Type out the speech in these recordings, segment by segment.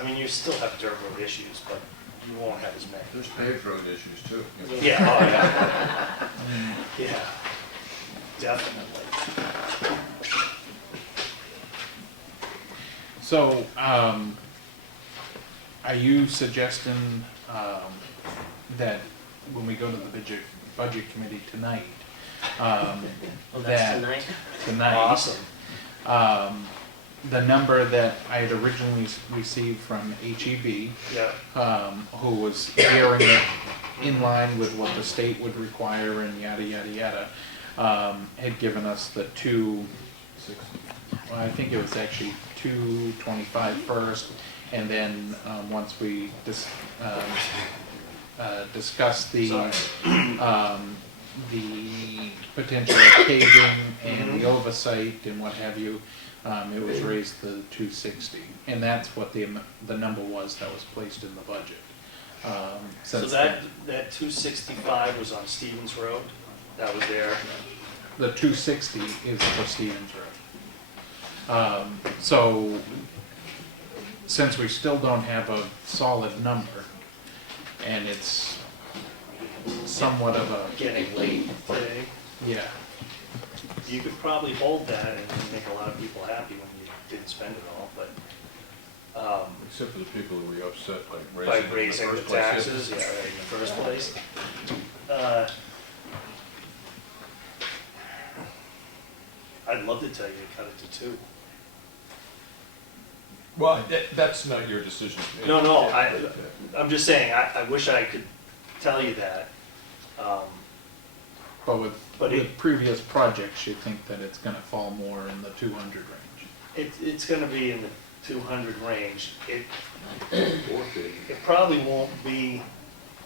I mean, you still have dirt road issues, but you won't have as many. There's paved road issues too. Yeah, oh, yeah. Yeah, definitely. So, are you suggesting that when we go to the budget committee tonight, Well, that's tonight. tonight, Awesome. the number that I had originally received from HEB, Yeah, who was gearing it in line with what the state would require and yada, yada, yada, had given us the well, I think it was actually 225 first, and then once we discussed the potential of paving and the oversight and what have you, it was raised to 260, and that's what the number was that was placed in the budget. so that 265 was on Stevens Road, that was there. The 260 is for Stevens Road. So, since we still don't have a solid number, and it's somewhat of a, Getting late today. yeah, You could probably hold that and make a lot of people happy when you didn't spend it all, but Except for the people who were upset by by raising raising it in the the first place. taxes, yeah, right, in the first place. I'd love to tell you to cut it to 2. Well, that's not your decision. No, Yeah. I'm just saying, I wish I could tell you that. but with But it- previous projects, you think that it's gonna fall more in the 200 range. It's gonna be in the 200 range. It probably won't be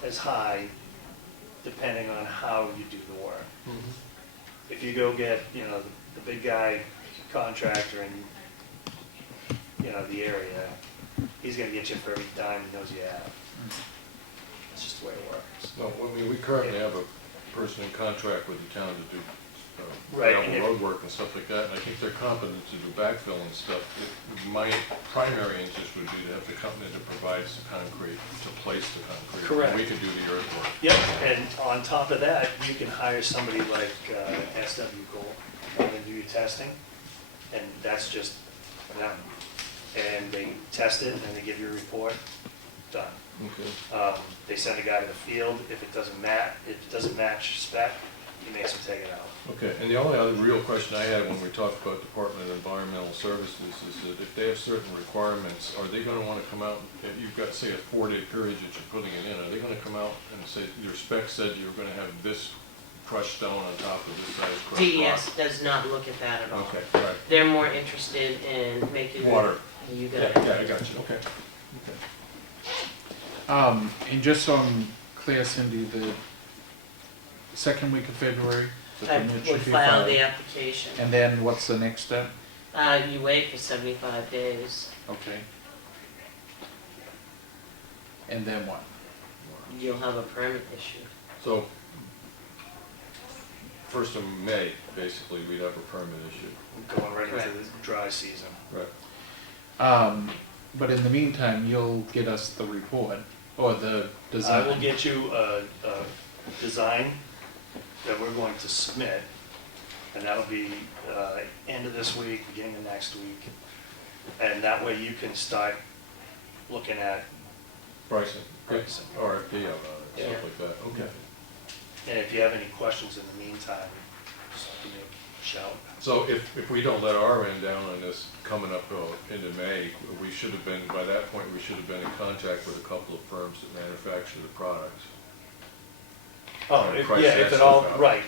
as high depending on how you do the work. If you go get, the big guy contractor in, the area, he's gonna get you for every dime he knows you have. That's just the way it works. No, I mean, we currently have a person in contract with the town to do Right, and gravel road work and stuff like that, and I think they're competent to do backfill and stuff. My primary interest would be to have the company that provides the concrete to place the concrete. Correct. We could do the earthwork. Yep, and on top of that, you can hire somebody like SW Gold, to do your testing, and that's just them. And they test it, and then they give you a report, done. Okay. They send a guy to the field, if it doesn't match spec, he makes them take it out. Okay, and the only other real question I had when we talked about Department of Environmental Services is that if they have certain requirements, are they gonna wanna come out, if you've got, say, a 4-day period that you're putting it in, are they gonna come out and say, your spec said you're gonna have this crushed stone on top of this size crushed rock? DES does not look at that at all. Okay, right. They're more interested in making. Water. You Yeah, got it. yeah, I got you, okay. And just so I'm clear, Cindy, the second week of February, the I permit would should be file filed. the application. And then what's the next step? You wait for 75 days. Okay. And then what? You'll have a permit issued. So, 1st of May, basically, we'd have a permit issued. Going right into Correct. the dry season. Right. But in the meantime, you'll get us the report, or the design. I will get you a design that we're going to submit, and that'll be end of this week, beginning of next week. And that way you can start looking at, Pricing. Pricing. RFP out on it, Yeah. stuff like that, okay. and if you have any questions in the meantime, just give me a shout. So if we don't let our end down on this coming up into May, we should have been, by that point, we should have been in contact with a couple of firms that manufacture the products. Oh, And if, price yeah, that if at stuff all, out. right.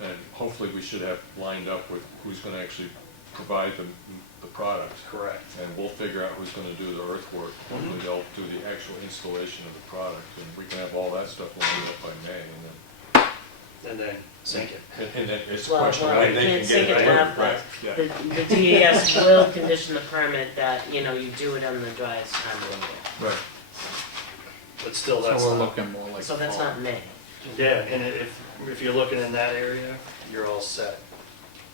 And hopefully we should have lined up with who's gonna actually provide the product. Correct. And we'll figure out who's gonna do the earthwork. Hopefully they'll do the actual installation of the product, and we can have all that stuff lined up by May, And then sink it. and then it's a Well, question of well, when you they can't can sink get it it to right. have Right, yeah. The DES will condition the permit that, you do it on the driest time of the year. Right. But still, So that's we're not, looking more like So that's fall. not May. yeah, and if you're looking in that area, you're all set.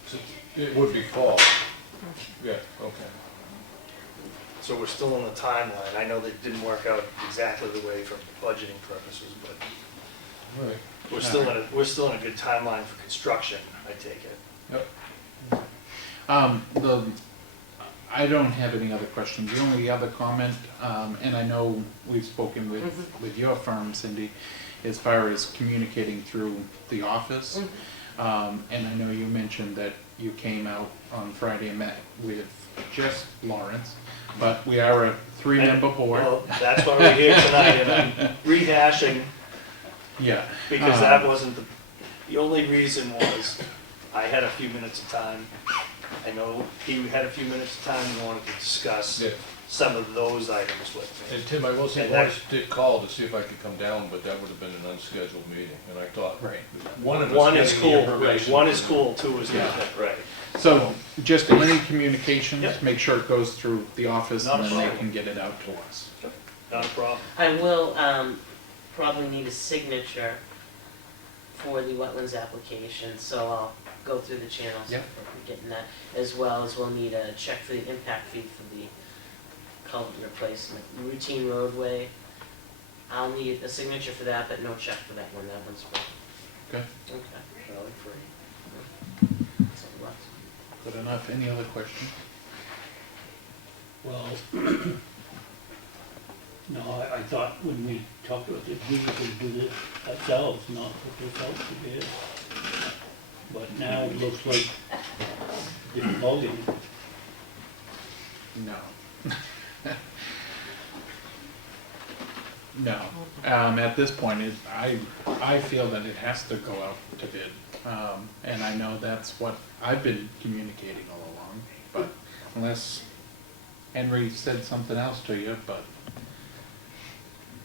So it would be fall. Yeah, okay. So we're still on the timeline. I know that didn't work out exactly the way for budgeting purposes, but Right. we're still in a good timeline for construction, I take it. Yep. I don't have any other questions. The only other comment, and I know we've spoken with your firm, Cindy, as far as communicating through the office. And I know you mentioned that you came out on Friday and met with just Lawrence, but we are a 3-member board. Well, that's why we're here tonight, and I'm rehashing, Yeah. because that wasn't the only reason was I had a few minutes of time. I know he had a few minutes of time and wanted to discuss Yeah. some of those items with me. And Tim, I will say, And that- Lawrence did call to see if I could come down, but that would have been an unscheduled meeting, and I thought, Right. one of us One is getting the cool, information. one is cool, two is Yeah. not, right. So just any communications, Yep. make sure it goes through the office Not and a then they problem. can get it out to us. Not a problem. I will probably need a signature for the wetlands application, so I'll go through the channels Yeah. for getting that, as well as we'll need a check for the impact fee for the culvert replacement, routine roadway. I'll need a signature for that, but no check for that one, that one's for, Okay, okay. Valley free. So what? good enough. Any other questions? Well, no, I thought when we talked about this, we were gonna do this ourselves, not put this out to bid. But now it looks like different ballgame. No. No. At this point, I feel that it has to go out to bid. And I know that's what I've been communicating all along, but unless Henry said something else to you, but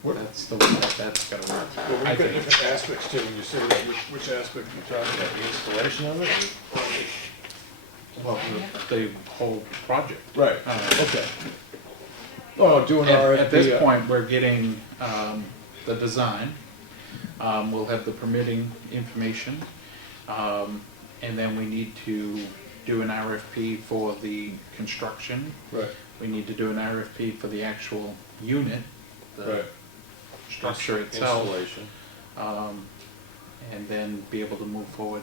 that's the way that's gotta work. Well, I we've got think. different aspects, Tim, when you say that, which aspect are you talking about, the installation of it? Well, the whole project. Right, Uh, okay. Oh, doing RFP. At this point, we're getting the design, we'll have the permitting information, and then we need to do an RFP for the construction. Right, We need to do an RFP for the actual unit, the right. structure itself, Installation. and then be able to move forward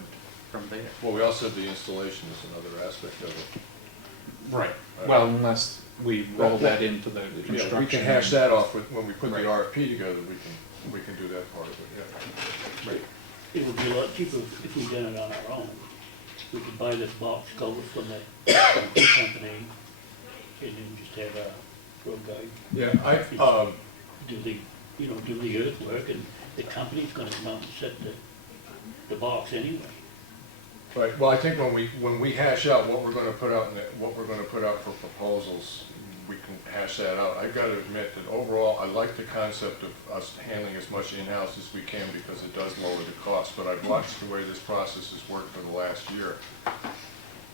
from there. Well, we also have the installation as another aspect of it. Right. Well, unless we roll that into the Yeah, construction. we can hash that off when we put the Right. RFP together, we can do that part of it, yeah. Right. It would be a lot cheaper if we did it on our own. We could buy this box cover from the company and then just have a road guy Yeah, do the, do the earthwork, and the company's gonna come out and set the box anyway. right, well, I think when we hash out what we're gonna put out, what we're gonna put out for proposals, we can hash that out. I've gotta admit that overall, I like the concept of us handling as much in-house as we can because it does lower the cost, but I've watched the way this process has worked for the last year.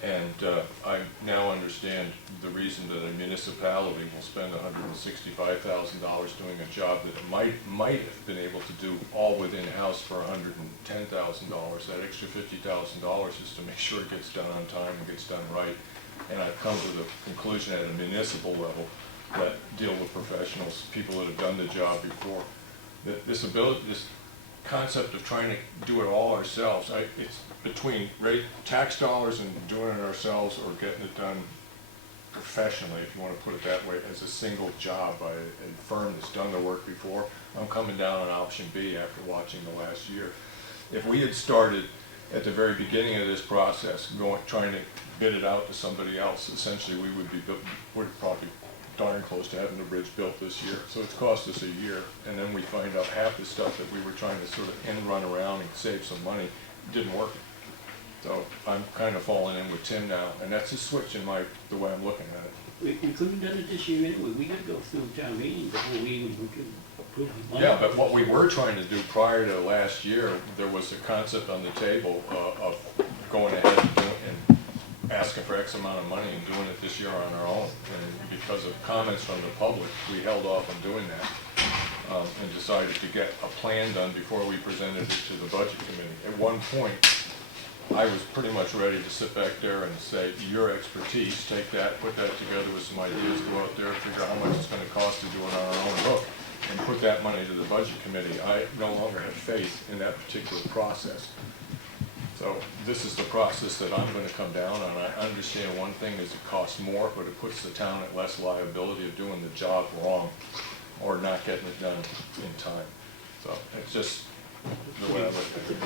And I now understand the reason that a municipality will spend $165,000 doing a job that it might have been able to do all within house for $110,000. That extra $50,000 is to make sure it gets done on time and gets done right. And I've come to the conclusion at a municipal level that deal with professionals, people that have done the job before, that this concept of trying to do it all ourselves, it's between tax dollars and doing it ourselves or getting it done professionally, if you want to put it that way, as a single job by a firm that's done the work before. I'm coming down on option B after watching the last year. If we had started at the very beginning of this process, trying to bid it out to somebody else, essentially we would probably darn close to having the bridge built this year. So it's cost us a year, and then we find out half the stuff that we were trying to sort of end run around and save some money didn't work. So I'm kind of falling in with Tim now, and that's a switch in the way I'm looking at it. We couldn't have done it this year anyway. We gotta go through town meeting before we even approve the money. Yeah, but what we were trying to do prior to last year, there was a concept on the table of going ahead and asking for X amount of money and doing it this year on our own. And because of comments from the public, we held off on doing that and decided to get a plan done before we presented it to the budget committee. At one point, I was pretty much ready to sit back there and say, your expertise, take that, put that together with some ideas, go out there, figure out how much it's gonna cost to do it on our own hook, and put that money to the budget committee. I no longer have faith in that particular process. So this is the process that I'm gonna come down on. I understand one thing is it costs more, but it puts the town at less liability of doing the job wrong or not getting it done in time. So it's just the way I look at it.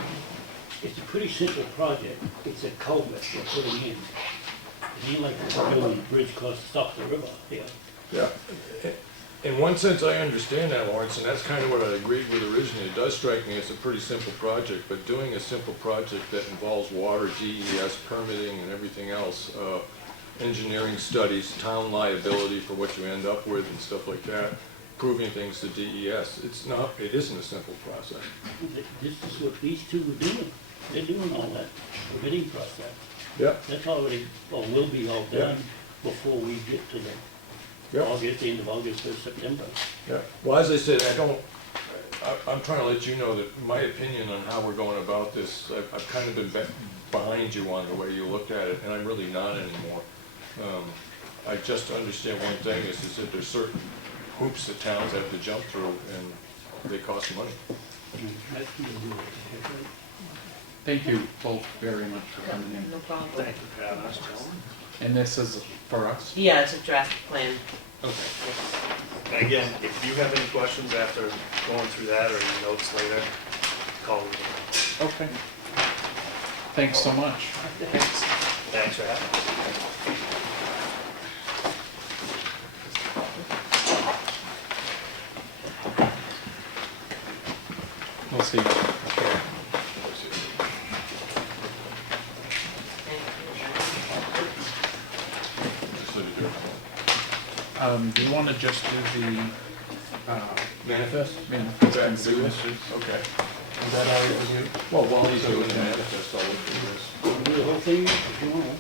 It's a pretty simple project. It's a culvert we're putting in. It ain't like building a bridge across the top of the river here. Yeah, in one sense, I understand that, Lawrence, and that's kind of what I agreed with originally. It does strike me as a pretty simple project, but doing a simple project that involves water, DES, permitting, and everything else, engineering studies, town liability for what you end up with and stuff like that, proving things to DES, it isn't a simple process. This is what these two are doing. They're doing all that permitting process. Yeah. That's already, or will be all done before we get to the August, end of August or September. Yeah, well, as I said, I'm trying to let you know that my opinion on how we're going about this, I've kind of been behind you on the way you looked at it, and I'm really not anymore. I just understand one thing is that there's certain hoops that towns have to jump through, and they cost money. That's gonna do it. Thank you both very much for coming in. No problem. Thank you for having us, gentlemen. And this is for us? Yeah, it's a draft plan. Okay. And again, if you have any questions after going through that or any notes later, call me. Okay. Thanks so much. Thanks for having us. We'll see. Do you want to just do the Manifest? manifest? Okay. Is that all right with you? Well, while he's doing the manifest, I'll look through this. Do the whole thing if you want.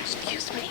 Excuse me.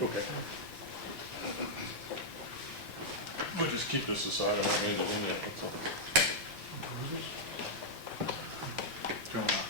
Okay. We'll just keep this aside, I won't read it in yet, that's all. Jonah.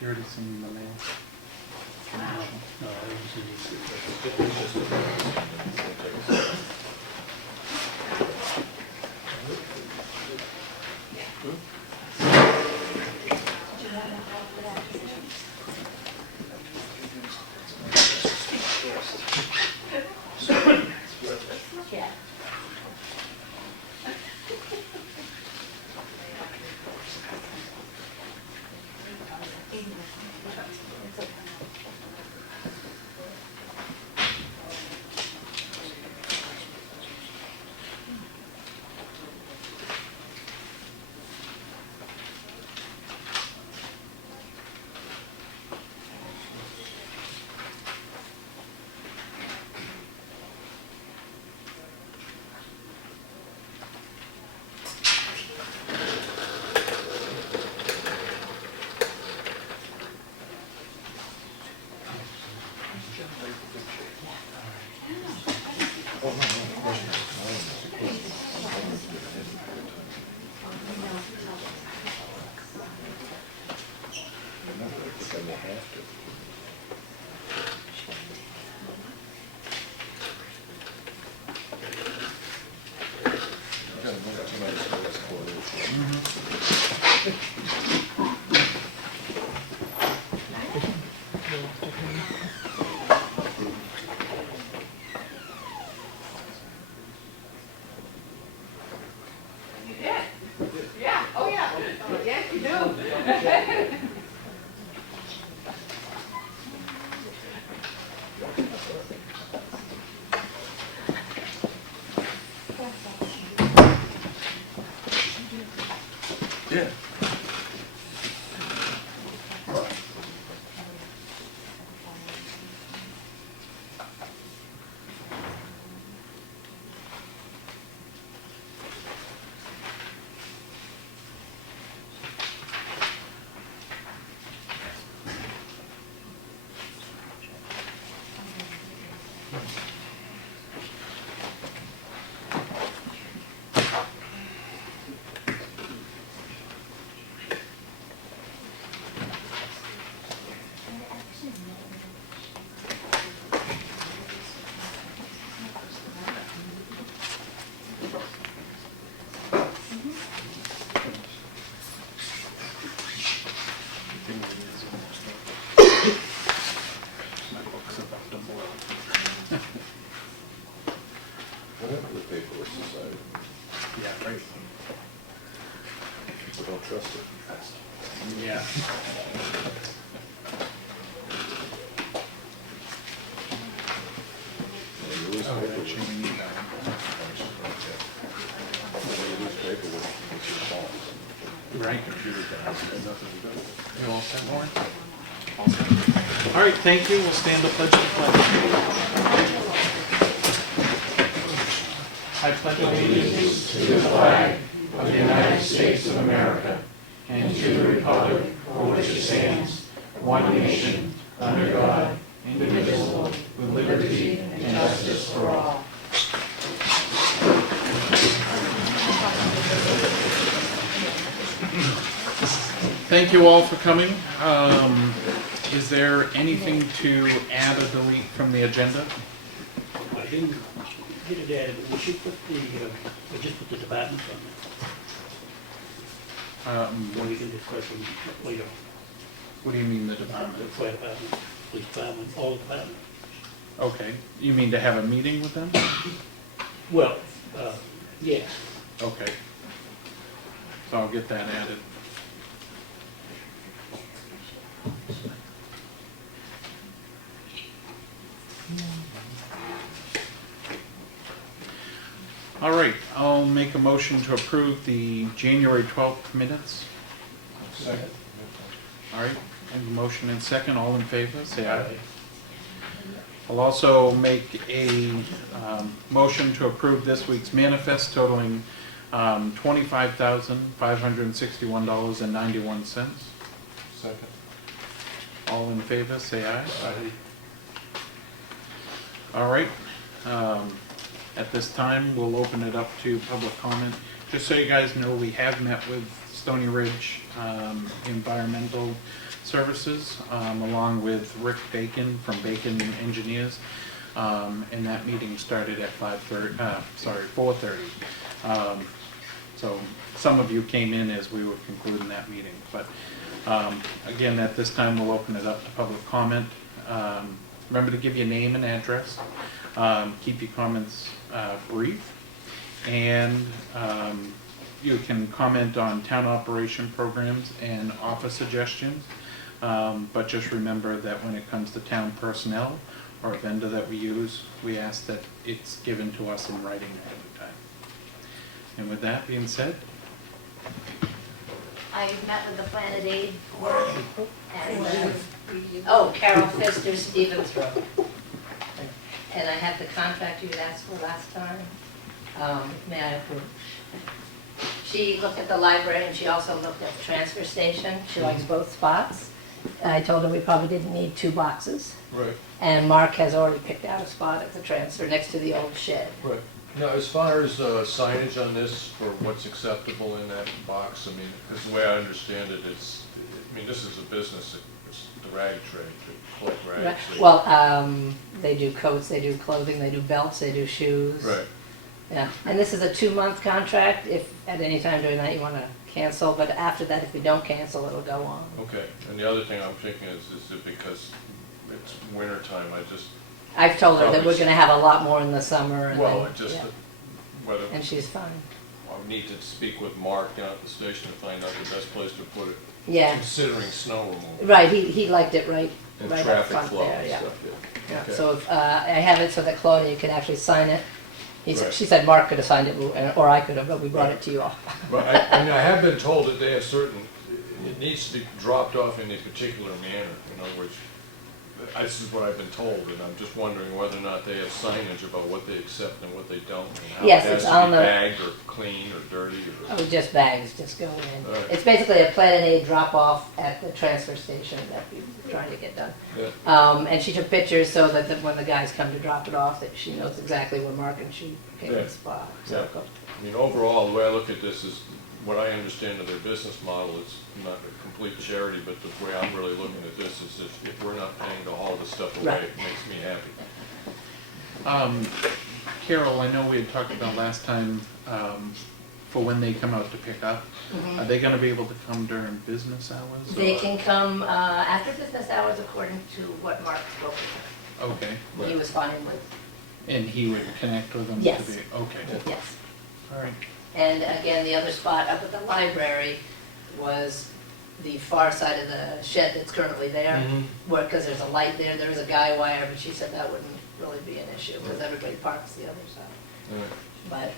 You already seen the mail. No, I didn't see it. You did? Yeah, oh yeah, yes you do. Yeah. What happened to the paperless society? Yeah, right. People don't trust it. Yeah. When you lose Oh, paper, actually, we need that one. when you lose paper, it's your fault. Right. Computer has nothing to do with it. You all set, Warren? All set. All right, thank you. We'll stand the pledge of pledge. I pledge allegiance to the flag of the United States of America and to the republic for which it stands, one nation, under God, indivisible, with liberty and justice for all. Thank you all for coming. Is there anything to add or delete from the agenda? I didn't get it added, but we should put the, we just put the departments on there. Then we can discuss them later. What do you mean the The department? fire department, police department, all the departments. Okay, you mean to have a meeting with them? Well, yeah, Okay. So I'll get that added. All right, I'll make a motion to approve the January 12th minutes. Second. All right, I have a motion and second, all in favor, say aye. Aye. I'll also make a motion to approve this week's manifest totaling $25,561.91. Second. All in favor, say aye. Aye. All right, at this time, we'll open it up to public comment. Just so you guys know, we have met with Stony Ridge Environmental Services, along with Rick Bacon from Bacon Engineers. And that meeting started at 4:30. So some of you came in as we were concluding that meeting. But again, at this time, we'll open it up to public comment. Remember to give your name and address. Keep your comments brief. And you can comment on town operation programs and office suggestions. But just remember that when it comes to town personnel or a vendor that we use, we ask that it's given to us in writing ahead of time. And with that being said, I met with the Planet Aid board and, Carol Pfister, Stevens Road. And I have the contract you had asked for last time. May I approve? She looked at the library and she also looked at the transfer station. She likes both spots. I told her we probably didn't need 2 boxes. Right, And Mark has already picked out a spot at the transfer next to the old shed. right. Now, as far as signage on this for what's acceptable in that box, I mean, because the way I understand it, it's, I mean, this is a business, it's the rag trade, to collect Right. rags. Well, they do coats, they do clothing, they do belts, they do shoes. Right, Yeah, and this is a 2-month contract, if at any time during that you want to cancel, but after that, if you don't cancel, it'll go on. okay. And the other thing I'm thinking is it because it's winter time, I've told her that we're going to have a lot more in the summer, and well, then, it just, yeah, whether, and she's fine. I need to speak with Mark down at the station to find out the best place to put it, Yeah, considering snow removal right, he liked it right and up traffic front flow there, and yeah. stuff, yeah. Yeah, Okay. so if, I have it so that Claudia can actually sign it. Right. She said Mark could have signed it, or I could have, but we brought it to you all. But I mean, I have been told that they have certain, it needs to be dropped off in a particular manner. In other words, this is what I've been told, and I'm just wondering whether or not they have signage about what they accept and what they don't, and how it Yes, has it's to on be the- bagged or clean or dirty or. Oh, just bags, just go in. All right. It's basically a Planet Aid drop-off at the transfer station that we're trying to get done. Yeah. And she took pictures so that when the guys come to drop it off, that she knows exactly where Mark and she picked Yeah. the spot. So Yeah. go. I mean, overall, the way I look at this is, what I understand of their business model is not a complete charity, but the way I'm really looking at this is if we're not paying to haul this stuff away, Right. it makes me happy. Carol, I know we had talked about last time, for when they come out to pick up. Are they gonna be able to come during business hours? They or- can come after business hours according to what Mark spoke with Okay, her. He was fine with, and he would connect with them to Yes. be, okay, yes. all right. And again, the other spot up at the library was the far side of the shed that's currently there. Where, because there's a light there, there's a guy wire, but she said that wouldn't really be an issue, because everybody parks the other side. But,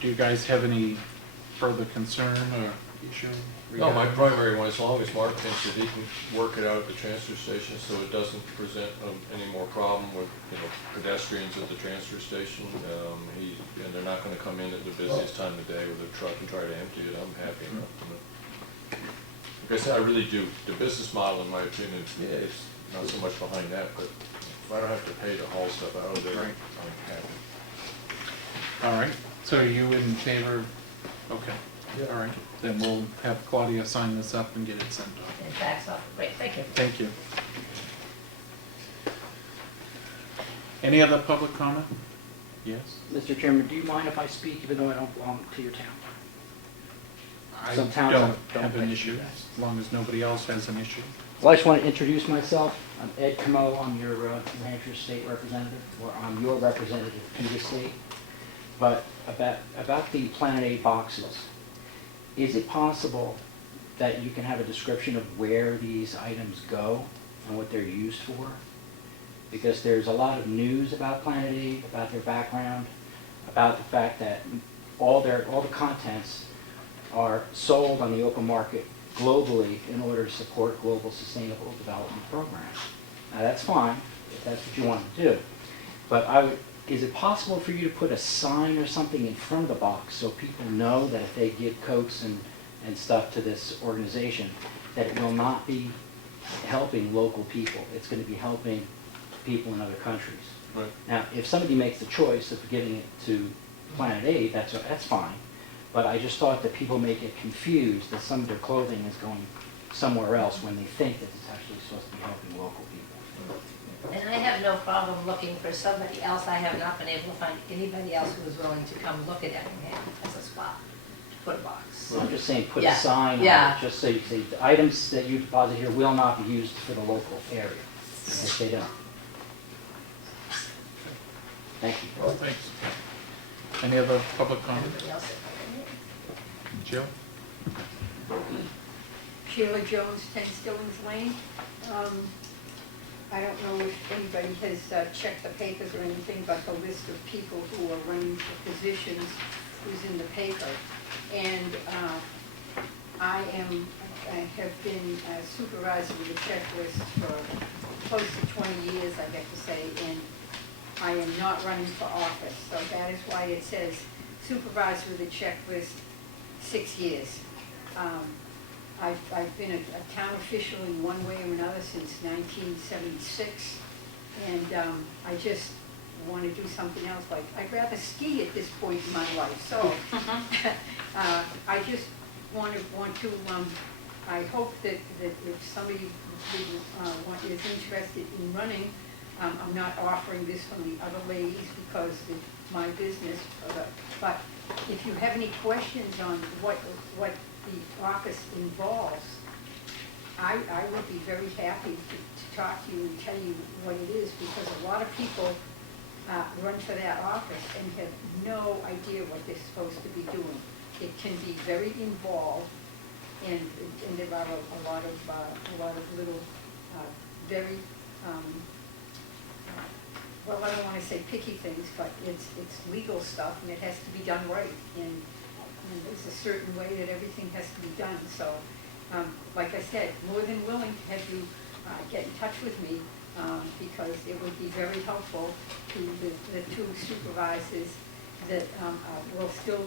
Do you guys have any further concern or issue? No, my regarding- primary one, as long as Mark thinks that he can work it out at the transfer station so it doesn't present any more problem with, pedestrians at the transfer station. And they're not gonna come in at the busiest time of day with a truck and try to empty it, I'm happy enough. Like I said, I really do. The business model, in my opinion, it's not so much behind that, but if I don't have to pay to haul stuff out of there, Right. I'm happy. All right, so are you in favor, okay. All right, then we'll have Claudia sign this up and get it sent off. And fax off, great, thank you. Thank you. Any other public comment? Yes? Mr. Chairman, do you mind if I speak even though I don't belong to your town? I Some towns don't have like an to issue, do that. as long as nobody else has an issue. Well, I just want to introduce myself. I'm Ed Comeau. I'm your New Hampshire State Representative, or I'm your representative to the state. But about the Planet Aid boxes, is it possible that you can have a description of where these items go and what they're used for? Because there's a lot of news about Planet Aid, about their background, about the fact that all the contents are sold on the open market globally in order to support global sustainable development programs. Now that's fine, if that's what you want to do. But is it possible for you to put a sign or something in front of the box so people know that if they give coats and stuff to this organization, that it will not be helping local people, it's going to be helping people in other countries? Right. Now, if somebody makes the choice of giving it to Planet Aid, that's fine. But I just thought that people may get confused that some of their clothing is going somewhere else when they think that it's actually supposed to be helping local people. And I have no problem looking for somebody else. I have not been able to find anybody else who is willing to come look at Effingham as a spot to put a box. So I'm just saying, put Yeah, a sign on yeah. it, just so you say, the items that you deposit here will not be used for the local area, if they don't. Thank you. Thanks. Any other public comment? Anybody else? Jill? Sheila Jones, 10 Stillings Lane. I don't know if anybody has checked the papers or anything, but the list of people who are running for positions is in the paper. And I have been a supervisor with a checklist for close to 20 years, I get to say, and I am not running for office. So that is why it says supervisor with a checklist, 6 years. I've been a town official in one way or another since 1976, and I just want to do something else. Like, I'd rather ski at this point in my life. So I just want to. I hope that if somebody is interested in running, I'm not offering this from the other ladies because it's my business. But if you have any questions on what the office involves, I would be very happy to talk to you and tell you what it is, because a lot of people run for that office and have no idea what they're supposed to be doing. It can be very involved, and there are a lot of little very well, I don't want to say picky things, but it's legal stuff, and it has to be done right. And there's a certain way that everything has to be done. So, like I said, more than willing to have you get in touch with me, because it would be very helpful to the two supervisors that will still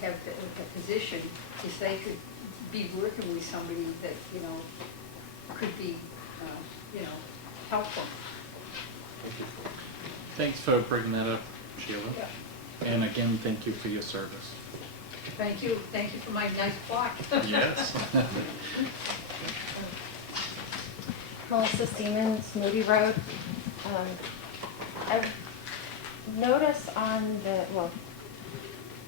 have the position, if they could be working with somebody that, could be, helpful. Thanks for bringing that up, Sheila. Yeah. And again, thank you for your service. Thank you for my nice block. Yes. Melissa Siemens, Moody Road. I've noticed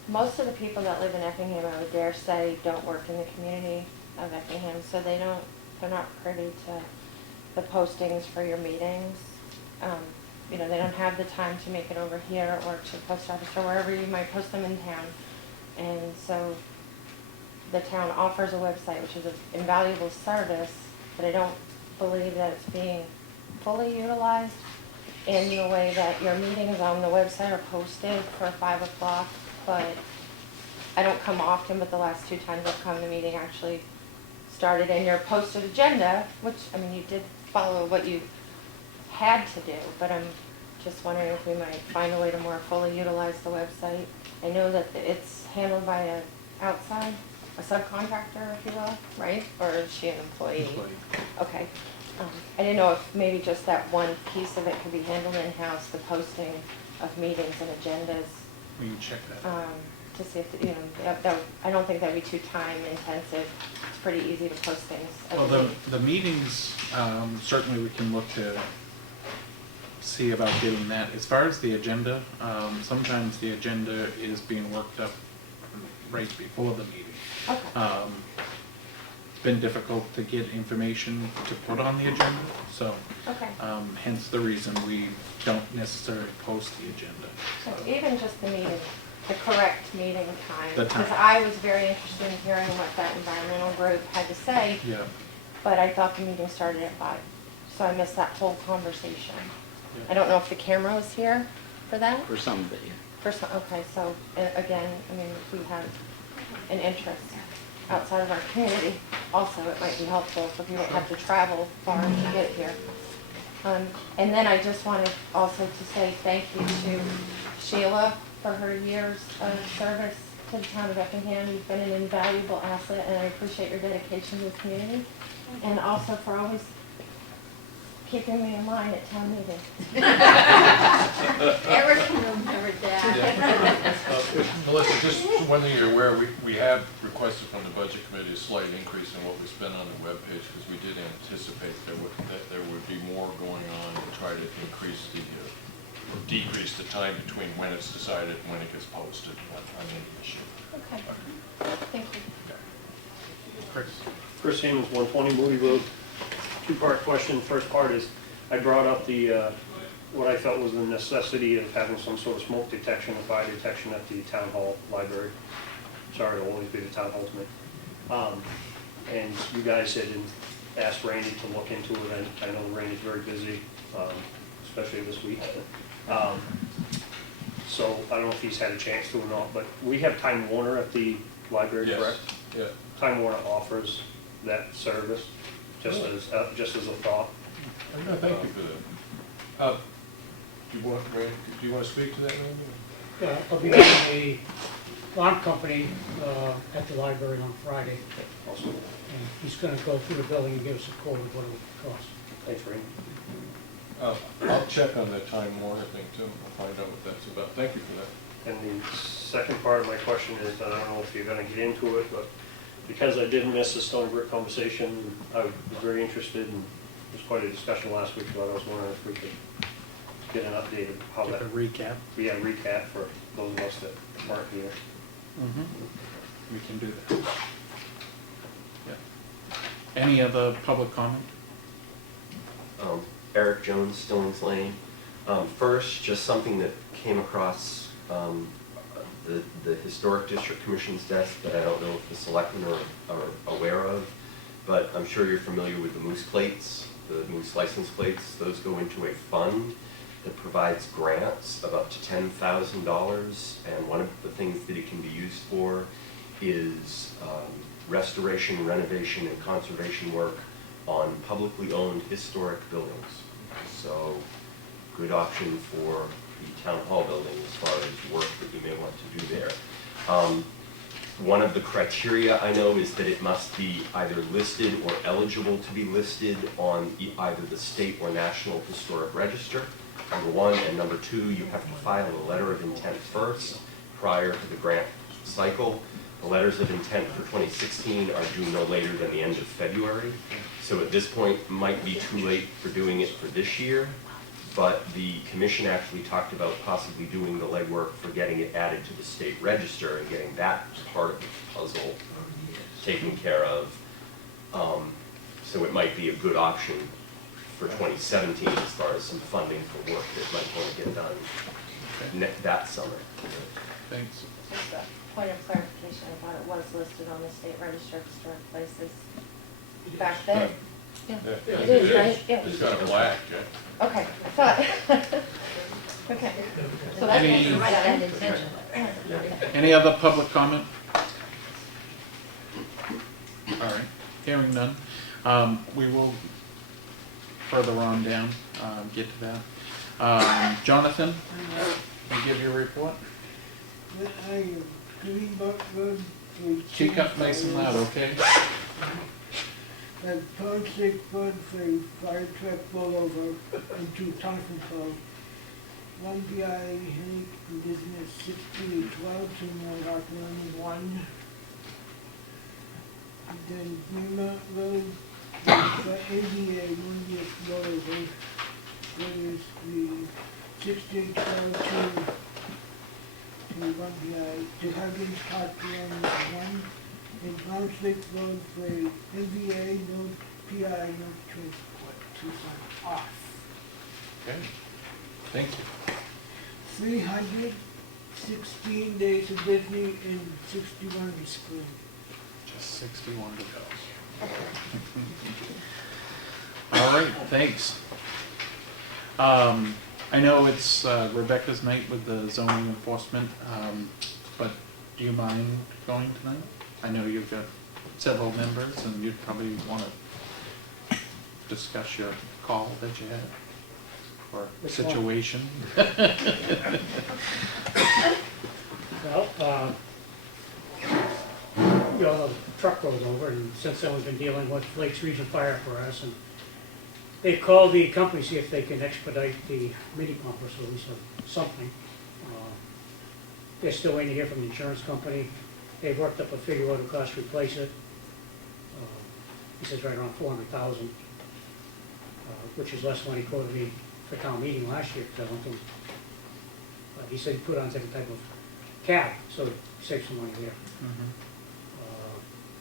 most of the people that live in Effingham, I would dare say, don't work in the community of Effingham, so they're not privy to the postings for your meetings. They don't have the time to make it over here or to post office or wherever you might post them in town. And so the town offers a website, which is an invaluable service, but I don't believe that it's being fully utilized in the way that your meetings on the website are posted for 5 o'clock, but I don't come often, but the last 2 times I've come, the meeting actually started in your posted agenda, which, you did follow what you had to do, but I'm just wondering if we might find a way to more fully utilize the website. I know that it's handled by a subcontractor, if you will, right? Or is she an employee? Okay. I didn't know if maybe just that one piece of it could be handled in-house, the posting of meetings and agendas. We can check that. to see if, you know, I don't think that'd be too time intensive. It's pretty easy to post things. Well, the meetings, certainly we can look to see about getting that. As far as the agenda, sometimes the agenda is being worked up right before the meeting. Okay. It's been difficult to get information to put on the agenda, so Okay. hence the reason we don't necessarily post the agenda. So even just the meeting, the correct meeting time. The time. Because I was very interested in hearing what that environmental group had to say, Yeah. but I thought the meeting started at 5. So I missed that whole conversation. Yeah. I don't know if the camera was here for that? For some of it, yeah. Okay, so again, I mean, if we have an interest outside of our community, also it might be helpful so people don't have to travel far to get here. And then I just wanted also to say thank you to Sheila for her years of service to the town of Effingham. You've been an invaluable asset, and I appreciate your dedication to the community. And also for always keeping me in line at town meeting. Eric can remember that. Melissa, just one thing you're aware, we have requested from the budget committee a slight increase in what we spend on the webpage because we did anticipate that there would be more going on to try to increase the, or decrease the time between when it's decided and when it gets posted on any issue. Okay, thank you. Chris Siemens, 120 Moody Road. Two-part question. First part is, I brought up the, what I felt was the necessity of having some sort of smoke detection and fire detection at the town hall library. Sorry to always be the town hall to me. And you guys had asked Randy to look into it. I know Randy's very busy, especially this week. So I don't know if he's had a chance to or not, but we have Time Warner at the library, Yes. correct? Yeah. Time Warner offers that service, just as a thought. No, thank you for that. Do you want to speak to that, Randy? I'll be having a lawn company at the library on Friday, Also, and he's gonna go through the building and give us a quote of what it would cost. thanks, Randy. I'll check on that Time Warner thing too. I'll find out what that's about. Thank you for that. And the second part of my question is, I don't know if you're gonna get into it, but because I did miss the Stony Brook conversation, I was very interested, and there was quite a discussion last week, but I was wondering if we could get an update of how Give that, a recap. we had a recap for those of us that weren't here. We can do that. Yeah. Any other public comment? Eric Jones, Stillings Lane. First, just something that came across the Historic District Commission's desk that I don't know if the selectmen are aware of, but I'm sure you're familiar with the moose plates, the moose license plates. Those go into a fund that provides grants of up to $10,000, and one of the things that it can be used for is restoration, renovation, and conservation work on publicly owned historic buildings. So, good option for the town hall building as far as work that you may want to do there. One of the criteria I know is that it must be either listed or eligible to be listed on either the state or national historic register, number one, and number two, you have to file a letter of intent first prior to the grant cycle. The letters of intent for 2016 are due no later than the end of February. So at this point, it might be too late for doing it for this year, but the commission actually talked about possibly doing the legwork for getting it added to the state register and getting that part of the puzzle taken care of. So it might be a good option for 2017 as far as some funding for work that might want to get done that summer. Thanks. Just a point of clarification, I thought it was listed on the state register of historic places back then. Yeah, it is, right? Yeah. It's got a black, yeah. Okay, I thought. Okay. So that Any- makes Write that sense. intention. Any other public comment? All right, hearing none. We will further on down, get to that. Jonathan, you give your report? Speak up nice and loud, okay? That toxic bird thing, fire truck roll over into Thompson Pond. one PI business 6812 to North Road 1. And then Greenmount Road, the ADA, one year road, there is the 6812 to one PI, to Huggins Park Run 1. And Brunswick Road for NVA, no PI, no transport, to sign off. Okay, thank you. 316 days of Disney and 61 of spring. Just 61 to go. All right, thanks. I know it's Rebecca's night with the zoning enforcement, but do you mind going tonight? I know you've got several members and you'd probably want to discuss your call that you had or Which one? situation. Well, you know, the truck rolled over, and since then we've been dealing with Lakes Region Fire for us, and they've called the company to see if they can expedite the mini pumper, so at least something. They're still waiting to hear from the insurance company. They've worked up a figure what it costs to replace it. He says right around $400,000, which is less than what he quoted me for town meeting last year, because I went to him. He said he put on some type of cap, so it saves some money there.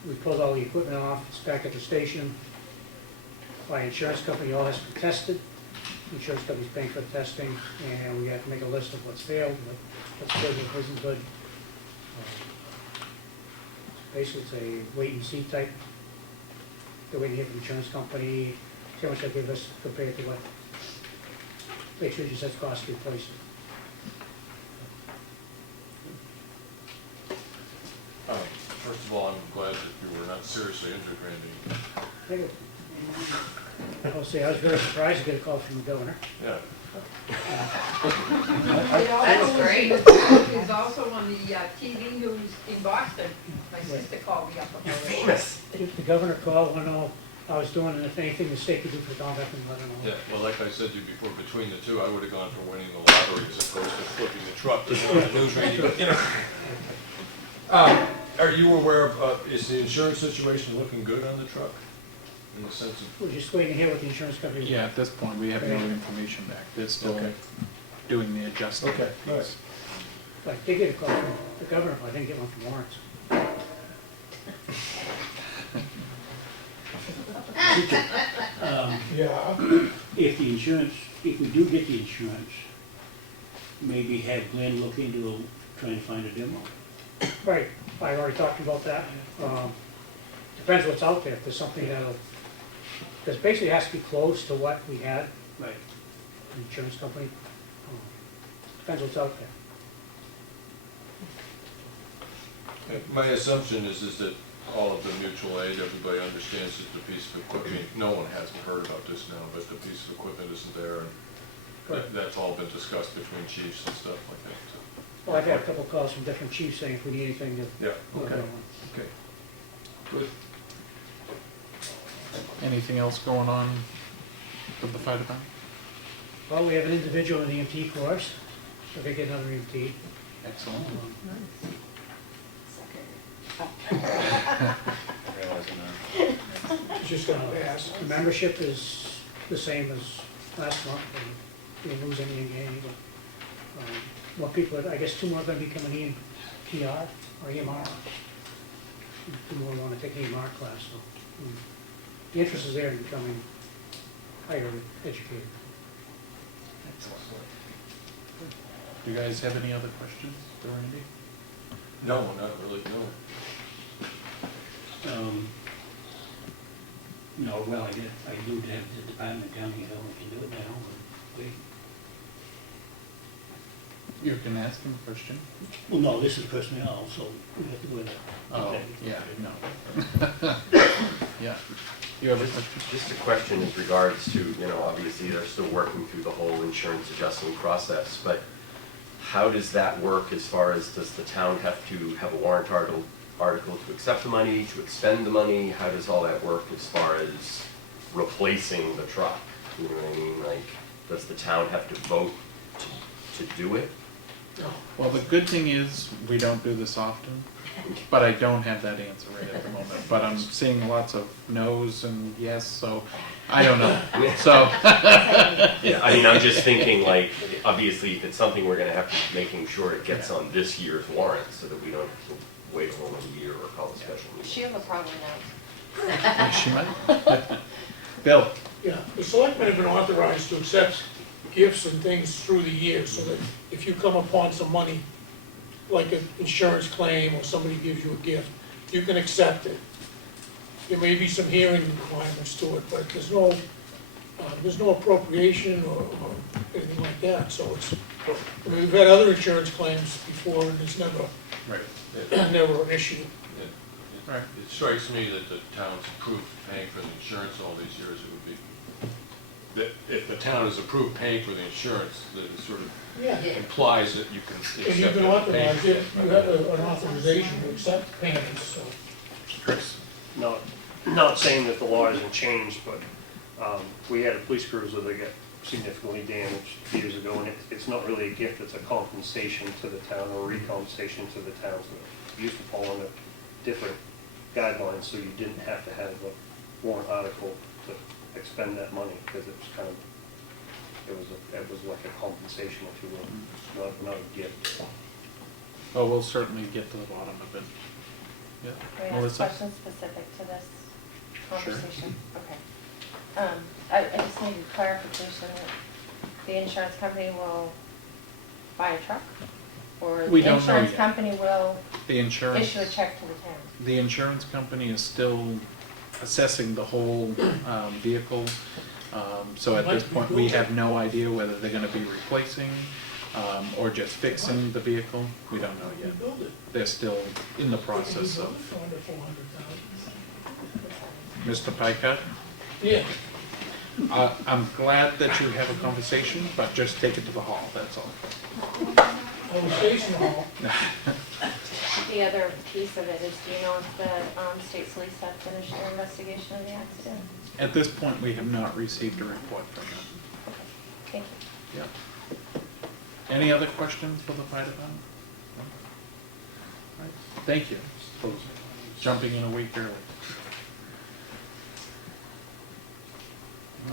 We pulled all the equipment off, it's back at the station. My insurance company, all has to be tested. The insurance company's paying for the testing, and we have to make a list of what's failed, what's good, what isn't good. Basically, it's a wait and see type. They're waiting to hear from the insurance company, see how much they give us compared to what make sure just has cost to replace it. First of all, I'm glad that you were not seriously injured, Randy. Thank you. I'll say, I was very surprised to get a call from the governor. Yeah. That's great. It's also on the TV news in Boston. My sister called me up about it. Famous. The governor called, wanted to know how I was doing, and if anything the state could do for the dog, I can let her know. Yeah, well, like I said to you before, between the two, I would have gone for winning the lottery as opposed to flipping the truck to the news radio, but, you know. Are you aware of, is the insurance situation looking good on the truck? In the sense of, We're just waiting to hear what the insurance company. Yeah, at this point, we have no information back. They're still Okay. doing the adjustment. okay, all right. I did get a call from the governor, but I didn't get one from Lawrence. Yeah. If the insurance, if we do get the insurance, maybe have Glenn look into trying to find a demo. Right, I already talked about that. Depends what's out there, if there's something that'll, because basically it has to be close to what we had, Right. the insurance company. Depends what's out there. My assumption is that all of the mutual aid, everybody understands that the piece of equipment, no one hasn't heard about this now, but the piece of equipment isn't there, and that's all been discussed between chiefs and stuff like that, so. Well, I've had a couple of calls from different chiefs saying if we need anything to. Yeah, look okay, at. okay. Good. Anything else going on with the fire department? Well, we have an individual in the EMT course, so they get another EMT. Excellent. Just gonna ask, the membership is the same as last month, and we didn't lose any in gain, but, more people, I guess two more are gonna become an EMPR or EMR. Two more wanna take an EMR class, so, the interest is there in becoming higher educated. Do you guys have any other questions for Randy? No, not really, no. No, well, I do have the department down here, we can do it now, but wait. You can ask him a question. Well, no, this is personnel, so we have to go with that. Oh, Okay. yeah, no. Yeah. You have a question? Just a question in regards to, you know, obviously they're still working through the whole insurance adjustment process, but how does that work as far as, does the town have to have a warrant article to accept the money, to expend the money? How does all that work as far as replacing the truck? You know what I mean? Like, does the town have to vote to do it. Well, the good thing is, we don't do this often, but I don't have that answer right at the moment. But I'm seeing lots of no's and yes, so I don't know. So, Yeah, I mean, I'm just thinking like, obviously, if it's something we're gonna have to be making sure it gets on this year's warrant, so that we don't have to wait a whole year or call a special meeting. Sheila probably knows. she might. Bill, Yeah, the selectmen have been authorized to accept gifts and things through the year, so that if you come upon some money, like an insurance claim or somebody gives you a gift, you can accept it. There may be some hearing requirements to it, but there's no appropriation or anything like that, so it's, I mean, we've had other insurance claims before, and it's never, right, never an issue. right. It strikes me that the town's approved paying for the insurance all these years, it would be, that if the town has approved paying for the insurance, that it sort of Yeah. implies that you can accept it. If you've been and pay authorized, for you it. have an authorization to accept payments, so. Chris? Not saying that the law hasn't changed, but we had a police cruiser that got significantly damaged years ago, and it's not really a gift, it's a compensation to the town, or recompensation to the town. So it used to fall under different guidelines, so you didn't have to have a warrant article to expend that money, because it was kind of, it was like a compensation, if you will, not a gift. Oh, we'll certainly get to the bottom of it. Yeah, Can we ask Melissa? questions specific to this conversation? Okay. I just need clarification that the insurance company will buy a truck? Or We the don't know insurance yet. company will The insurance. issue a check to the town? The insurance company is still assessing the whole vehicle. So at this point, we have no idea whether they're gonna be replacing or just fixing the vehicle. We don't know yet. Rebuild it. They're still in the process Rebuild it of. for under 400,000. Mr. Picut, Yeah. I'm glad that you have a conversation, but just take it to the hall, that's all. On the station hall, The other piece of it is, do you know if the state police have finished their investigation of the accident? At this point, we have not received a report from them. Okay, thank you. Yeah. Any other questions for the fire department? No? All right. Thank you for jumping in a week early.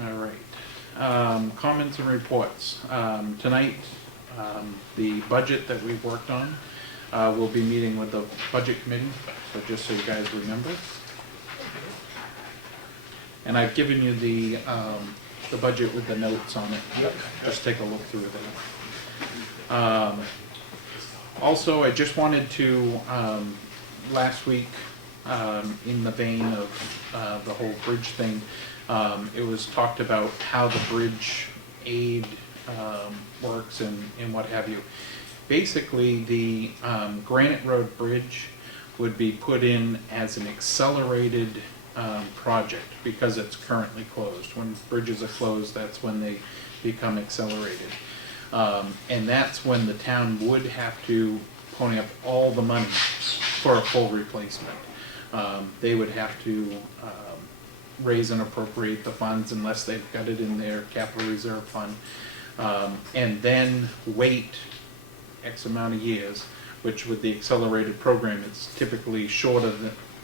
All right. Comments and reports. Tonight, the budget that we've worked on, we'll be meeting with the budget committee, so just so you guys remember. And I've given you the budget with the notes on it. Just take a look through that. Also, I just wanted to, last week, in the vein of the whole bridge thing, it was talked about how the bridge aid works and what have you. Basically, the Granite Road Bridge would be put in as an accelerated project because it's currently closed. When bridges are closed, that's when they become accelerated. And that's when the town would have to pony up all the money for a full replacement. They would have to raise and appropriate the funds unless they've got it in their capital reserve fund. And then wait X amount of years, which with the accelerated program, it's typically shorter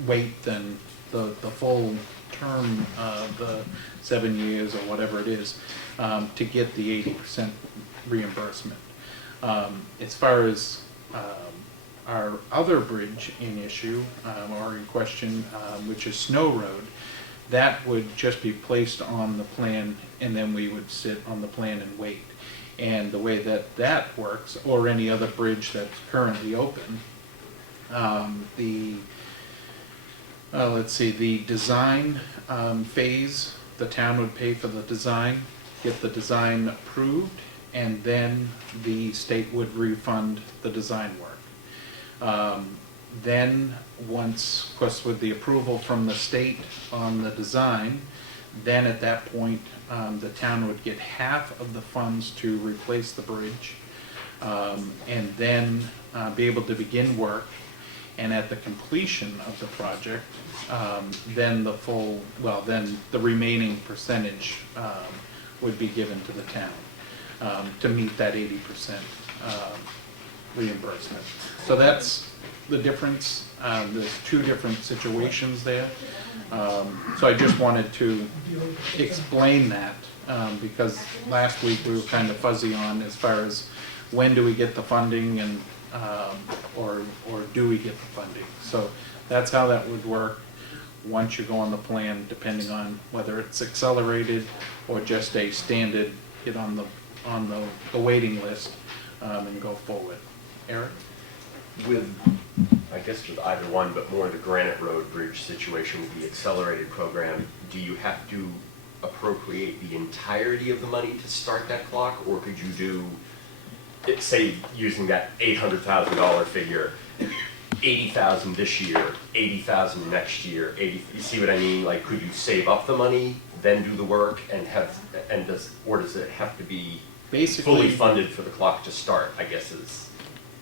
wait than the full term, the 7 years or whatever it is, to get the 80% reimbursement. As far as our other bridge in issue, or in question, which is Snow Road, that would just be placed on the plan, and then we would sit on the plan and wait. And the way that that works, or any other bridge that's currently open, let's see, the design phase, the town would pay for the design, get the design approved, and then the state would refund the design work. Then, once, of course, with the approval from the state on the design, then at that point, the town would get half of the funds to replace the bridge, and then be able to begin work. And at the completion of the project, then then the remaining percentage would be given to the town. to meet that 80% reimbursement. So that's the difference. There's two different situations there. So I just wanted to explain that, because last week we were kind of fuzzy on as far as when do we get the funding and, or do we get the funding. So that's how that would work once you go on the plan, depending on whether it's accelerated or just a standard, get on the waiting list, and go forward. Eric? With, I guess with either one, but more the Granite Road Bridge situation with the accelerated program, do you have to appropriate the entirety of the money to start that clock, or could you do, say, using that $800,000 figure, 80,000 this year, 80,000 next year, you see what I mean? Like, could you save up the money, then do the work, or does it have to be Basically, fully funded for the clock to start, I guess is.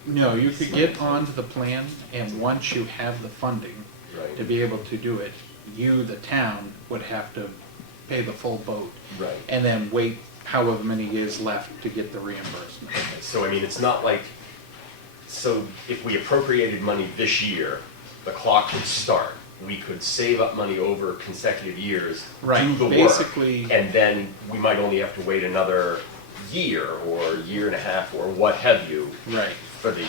no, you could get onto the plan, and once you have the funding Right. to be able to do it, you, the town, would have to pay the full boat. Right. And then wait however many years left to get the reimbursement. So, I mean, it's not like, so if we appropriated money this year, the clock would start. We could save up money over consecutive years, Right, do the work, basically- and then we might only have to wait another year or year and a half or what have you Right. for the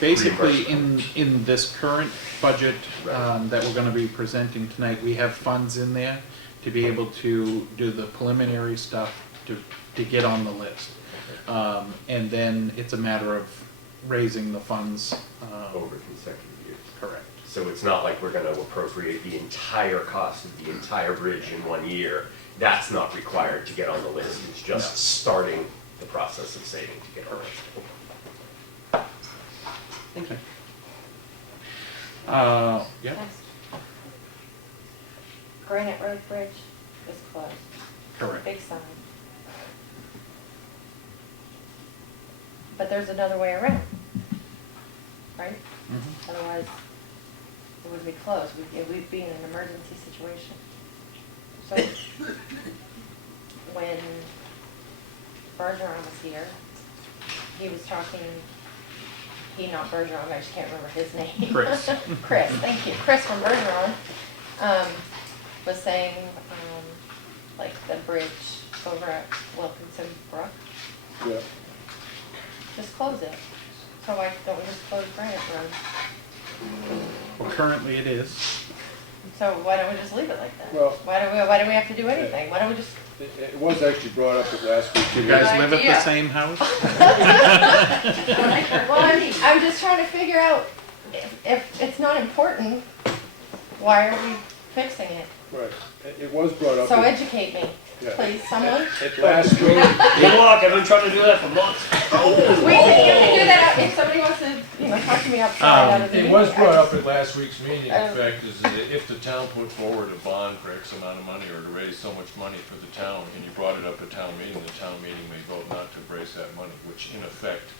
Basically, reimbursement. in this current budget Right. that we're gonna be presenting tonight, we have funds in there to be able to do the preliminary stuff to get on the list. And then it's a matter of raising the funds. Over consecutive years. Correct. So it's not like we're gonna appropriate the entire cost of the entire bridge in 1 year. That's not required to get on the list. It's just starting the process of saving to get on the list. Thank you. Yeah, Next. Granite Road Bridge is closed. correct. Big sign. But there's another way around, right? Mhm. Otherwise, it would be closed. We'd be in an emergency situation. So, when Bergeron was here, he was talking, not Bergeron, I just can't remember his name. Chris. Chris, thank you. Chris from Bergeron, was saying, like the bridge over at Wilkinson Brook, Yeah. just close it. So why don't we just close Granite Road? Well, currently it is. So why don't we just leave it like that? Well- Why do we have to do anything? Why don't we just? It was actually brought up at last week. Do you guys Good live at the idea. same house? Well, I'm just trying to figure out, if it's not important, why are we fixing it? Right, it was brought up. So educate me, Yeah. please, someone. At last week. Good luck, I've been trying to do that for months. You can do that if somebody wants to, talk to me outside out of the It meeting. was brought I up at last week's meeting, in Um, fact, is that if the town put forward a bond for X amount of money or to raise so much money for the town, and you brought it up at town meeting, the town meeting may vote not to raise that money, which in effect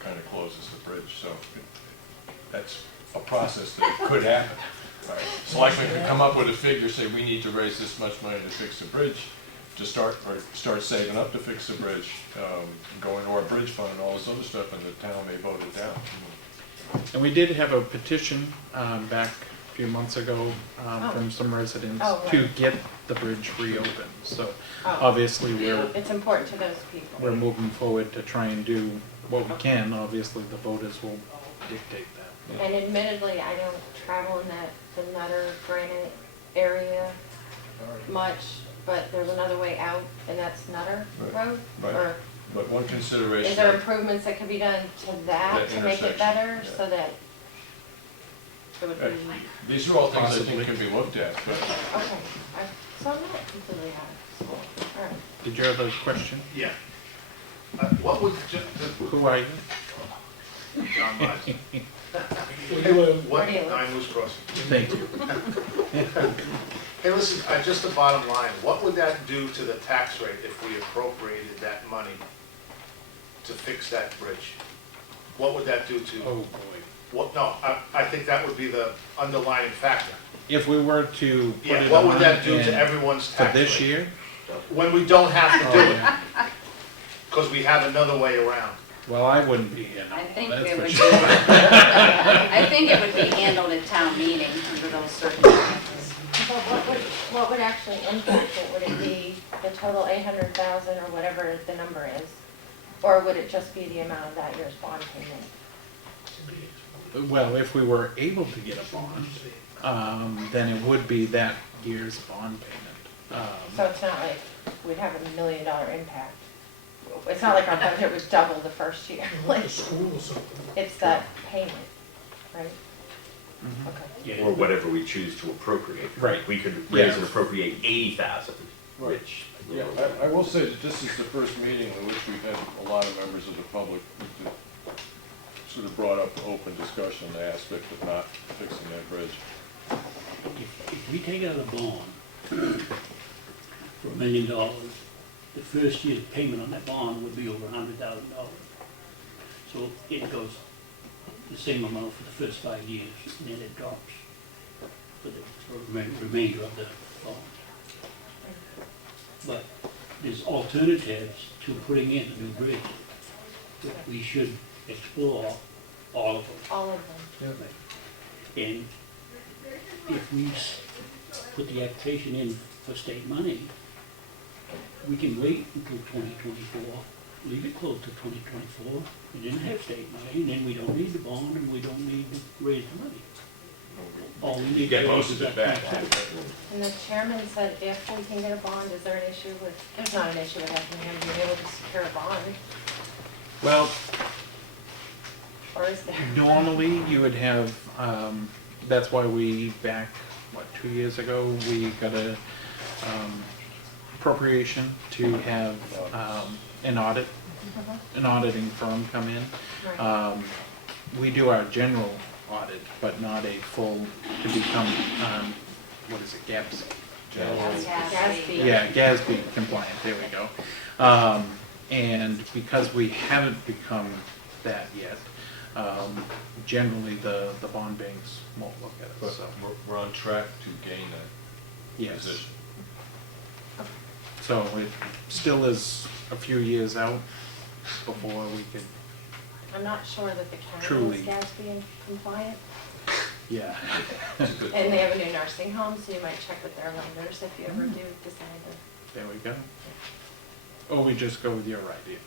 kind of closes the bridge, so that's a process that could happen. Right. Selectmen could come up with a figure, say, we need to raise this much money to fix the bridge, to start saving up to fix the bridge, go into our bridge fund and all this other stuff, and the town may vote it down. And we did have a petition back a few months ago Oh. from some residents Oh, right. to get the bridge reopened. So Oh. obviously It's important to those people. we're moving forward to try and do what we can. Obviously, the voters will dictate that. And admittedly, I don't travel in the Nutter Granite area much, but there's another way out, and that's Nutter Right. Road? Right. Or But one consideration. is there improvements that could be done to that That to make it intersection, better, yeah. so that it would be, These are all things I Possibly. think can be looked at, but okay. So I'm not completely out of school, all right. Did you have a question? Yeah. What would, Who are you? John Mize. Where do you live? 9 Moose Crossing. Thank you. Hey, listen, just the bottom line, what would that do to the tax rate if we appropriated that money to fix that bridge? What would that do to, Oh, boy. what, no, I think that would be the underlying factor. If we were to put Yeah, it what on would that do in- to everyone's for tax rate? this year? When we don't have to do it. Because we have another way around. Well, I wouldn't be here now, I think that's it for would be, sure. I think it would be handled at town meeting under those circumstances. But what would actually impact it? Would it be the total 800,000 or whatever the number is? Or would it just be the amount of that year's bond payment? Well, if we were able to get a bond, then it would be that year's bond payment. So it's not like we'd have $1 million impact. It's not like our budget was double the first year. Like, it's that payment, right? Mhm. Okay. Yeah. Or whatever we choose to appropriate. Right. We could raise Yeah. and appropriate 80,000, Right. which, you Yeah, know. I will say that this is the first meeting in which we've had a lot of members of the public that sort of brought up open discussion, the aspect of not fixing that bridge. If we take out a bond for $1 million, the first year's payment on that bond would be over $100,000. So it goes the same amount for the first 5 years, and then it drops for the remainder of the bond. But there's alternatives to putting in a new bridge that we should explore all of them. All of them. And if we put the application in for state money, we can wait until 2024, leave it close to 2024, and then have state money, and then we don't need the bond, and we don't need to raise the money. All we need You get to most raise of is it that back. tax. And the chairman said if we can get a bond, is there an issue with, there's not an issue with Effingham being able to secure a bond, Well, or is there? normally you would have, that's why we, back, 2 years ago, we got a appropriation to have an audit, an auditing firm come in. Right. We do our general audit, but not a full, to become, what is it, GAPS? Gatsby. Yeah, GASB compliant, there we go. And because we haven't become that yet, generally the bond banks won't look at it, But so, we're on track to gain that yes. position. So it still is a few years out before we could, I'm not sure that the county Truly. is Gatsby compliant, yeah. It's a good and they have a new nursing home, so you might check with their lenders if you ever do decide to. There we go. Or we just go with your idea.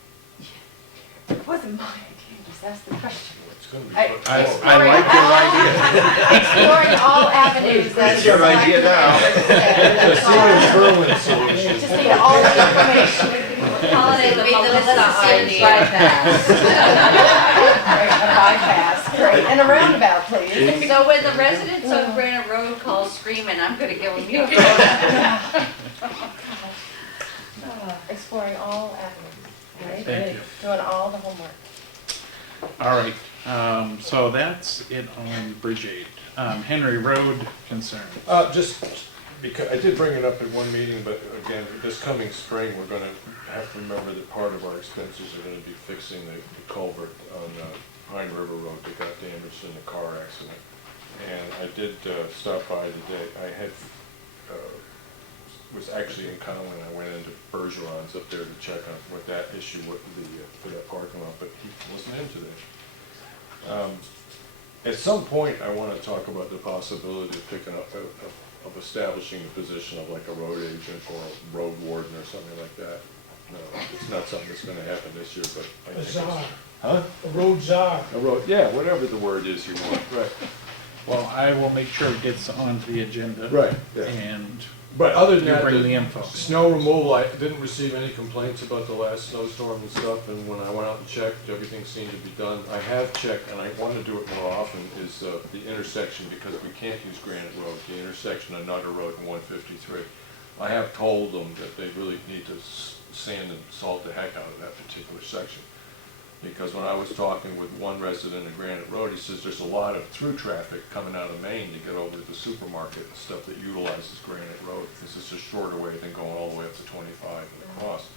It wasn't my idea, just ask the question. It's gonna be I- put I forward. like your idea. Exploring all avenues. It's your idea now. The Berlin solution. Just need all the information. Holiday, read the list of cities Bypass. Right, a bypass, great, and a roundabout, please. So when the residents of Granite Road call screaming, I'm gonna give them your phone. Exploring all avenues, right? Thank you. Doing all the homework. All right, so that's it on Bridge 8. Henry Road concern. Just because, I did bring it up at one meeting, but again, this coming spring, we're gonna have to remember that part of our expenses are gonna be fixing the culvert on Pine River Road that got damaged in the car accident. And I did stop by today. I had, was actually in Conway, I went into Bergeron's up there to check on what that issue, what for that parking lot, but he wasn't in today. At some point, I want to talk about the possibility of picking up, of establishing the position of like a road agent or a road warden or something like that. No, it's not something that's gonna happen this year, but I A think it's. czar, Huh? a road czar. A road, yeah, whatever the word is you want, right. Well, I will make sure it gets onto the agenda. Right, yeah. And But other than you that, bring the info. snow removal, I didn't receive any complaints about the last snowstorm and stuff, and when I went out and checked, everything seemed to be done. I have checked, and I want to do it more often, is the intersection, because we can't use Granite Road, the intersection of Nutter Road and 153. I have told them that they really need to sand and salt the heck out of that particular section. Because when I was talking with one resident of Granite Road, he says there's a lot of through traffic coming out of Maine to get over to the supermarket and stuff that utilizes Granite Road. This is a shorter way than going all the way up to 25 and across.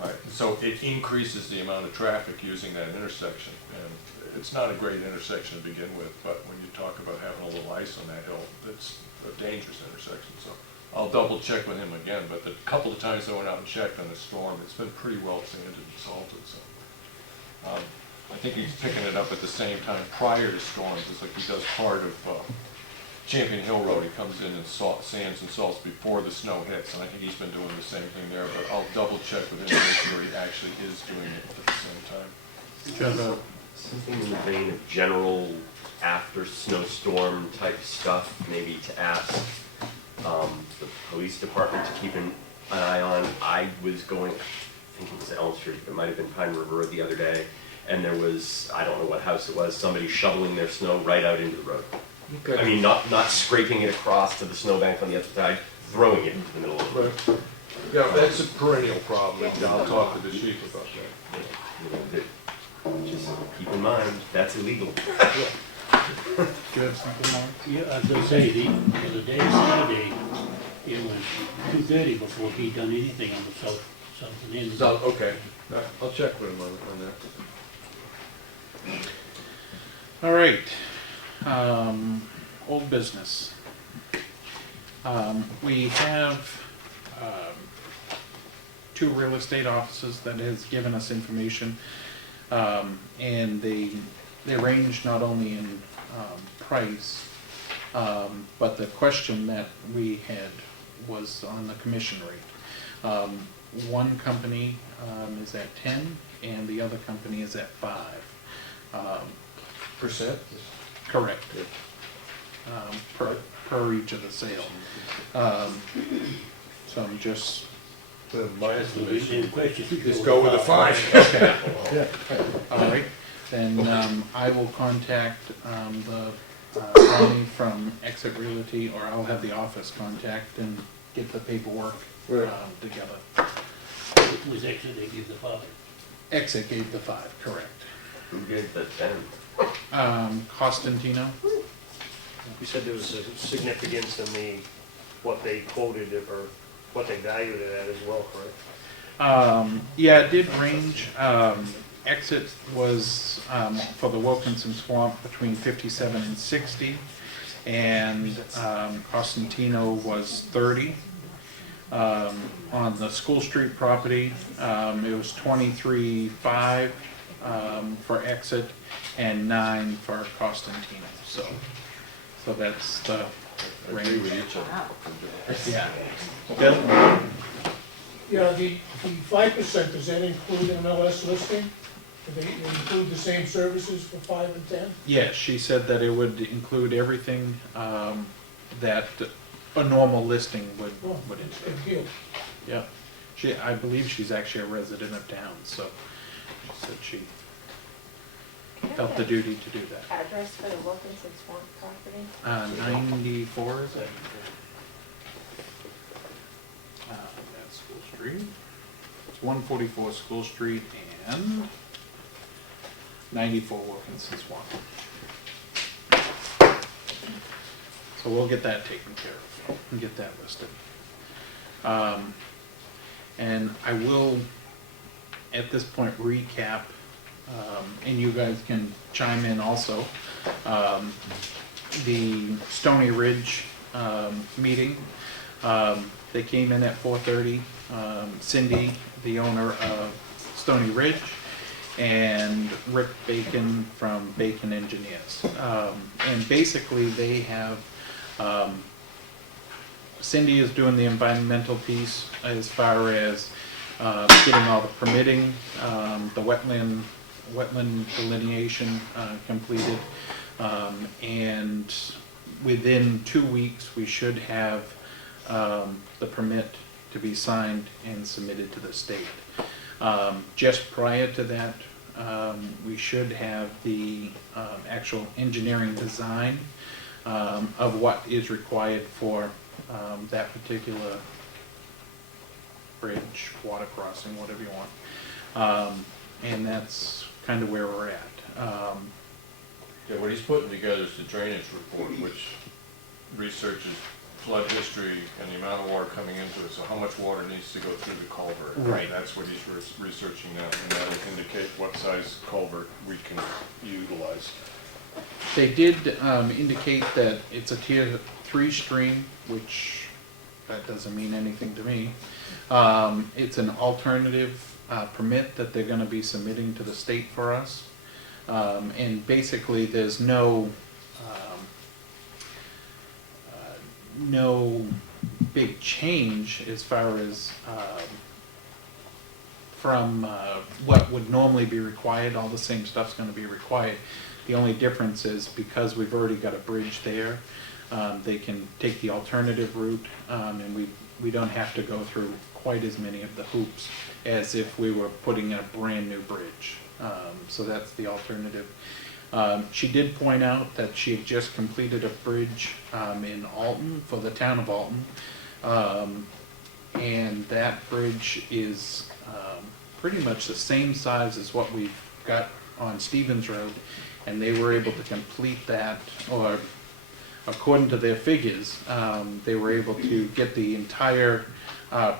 All right, so it increases the amount of traffic using that intersection. And it's not a great intersection to begin with, but when you talk about having a little ice on that hill, it's a dangerous intersection. So I'll double check with him again, but the couple of times I went out and checked on the storm, it's been pretty well sanded and salted, so. I think he's picking it up at the same time prior to storms. It's like he does part of Champion Hill Road. He comes in and sands and salts before the snow hits, and I think he's been doing the same thing there, but I'll double check with him to make sure he actually is doing it at the same time. Do you have a- Something in the vein of general after snowstorm type stuff, maybe to ask the police department to keep an eye on. I was going, I think it was Elm Street, it might have been Pine River Road the other day, and there was, I don't know what house it was, somebody shoveling their snow right out into the road. I mean, not scraping it across to the snowbank on the other side, throwing it into the middle of the road. Yeah, that's a perennial problem. I'll talk to the chief about that. You know, just keep in mind, that's illegal. Do you have something more? Yeah, I was gonna say, the other day, Saturday, it was 2:30 before he done anything on the southern end. So, okay, I'll check with him on that. All right, old business. We have two real estate offices that has given us information, and they range not only in price, but the question that we had was on the commission rate. One company is at 10, and the other company is at 5. Percent? Correct. Per each of the sale. So I'm just, My That's the estimation, question. just go with the 5. okay. All right, then I will contact the Ronnie from Exit Realty, or I'll have the office contact and get the paperwork together. It was actually, they give the 5. Exit gave the 5, correct. Who gave the 10? Costantino? You said there was a significance in what they quoted it or what they valued it at as well, correct? Yeah, it did range. Exit was, for the Wilkinson Swamp, between 57 and 60, and Costantino was 30. On the School Street property, it was 23.5 for Exit and 9 for Costantino. So that's the I agree range. with each of them. Yeah. Bill? Yeah, the 5%, does that include MLS listing? Do they include the same services for 5 and 10? Yes, she said that it would include everything that a normal listing would Oh, include. good deal. Yeah. I believe she's actually a resident of town, so she said she Can I felt have the the duty to do that. address for the Wilkinson Swamp property? 94, is it? That's School Street. It's 144 School Street and 94 Wilkinson Swamp. So we'll get that taken care of and get that listed. And I will, at this point, recap, and you guys can chime in also, the Stony Ridge meeting. They came in at 4:30. Cindy, the owner of Stony Ridge, and Rick Bacon from Bacon Engineers. And basically they have, Cindy is doing the environmental piece as far as getting all the permitting, the wetland delineation completed. And within 2 weeks, we should have the permit to be signed and submitted to the state. Just prior to that, we should have the actual engineering design of what is required for that particular bridge, water crossing, whatever you want. And that's kind of where we're at. Yeah, what he's putting together is the drainage report, which researches flood history and the amount of water coming into it, so how much water needs to go through the culvert. Right. That's what he's researching now, and that'll indicate what size culvert we can utilize. They did indicate that it's a tier 3 stream, which that doesn't mean anything to me. It's an alternative permit that they're gonna be submitting to the state for us. And basically, there's no big change as far as from what would normally be required. All the same stuff's gonna be required. The only difference is because we've already got a bridge there, they can take the alternative route, and we don't have to go through quite as many of the hoops as if we were putting in a brand new bridge. So that's the alternative. She did point out that she had just completed a bridge in Alton, for the town of Alton. And that bridge is pretty much the same size as what we've got on Stevens Road. And they were able to complete that, or according to their figures, they were able to get the entire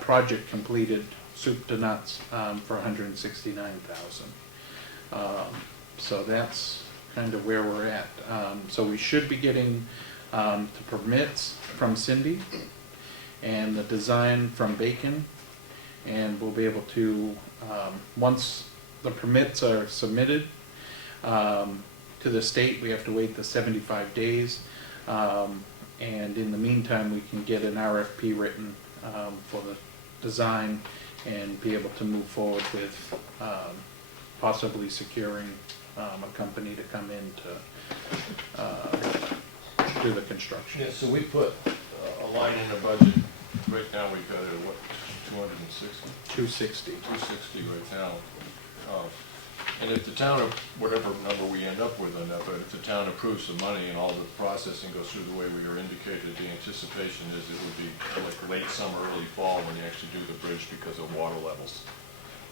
project completed, soup to nuts, for $169,000. So that's kind of where we're at. So we should be getting the permits from Cindy and the design from Bacon, and we'll be able to, once the permits are submitted to the state, we have to wait the 75 days. And in the meantime, we can get an RFP written for the design and be able to move forward with possibly securing a company to come in to do the construction. Yeah, so we put a line in the budget, right now we've got it, what, 260? 260. 260 right now. And if the town, whatever number we end up with on that, but if the town approves the money and all the processing goes through the way we were indicated, the anticipation is it would be like late summer, early fall when you actually do the bridge because of water levels.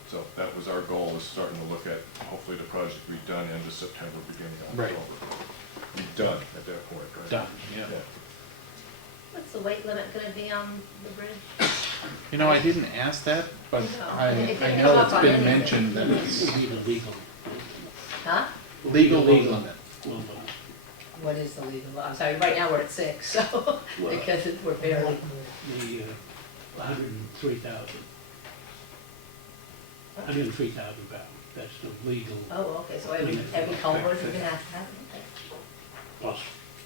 So that was our goal, is starting to look at, hopefully the project be done end of September, beginning of Right. October. Be done at that point, right? Done, yeah. What's the weight limit gonna be on the bridge? You know, I didn't ask that, but No, I it didn't know come it's up on been anything. mentioned that it's It'll be the legal. Huh? legal limit. Well, What is the legal, I'm sorry, right now we're at 6, so, because we're barely, the 103,000. 103,000 pounds, that's the legal, oh, okay, so every culvert we're gonna have to have it? plus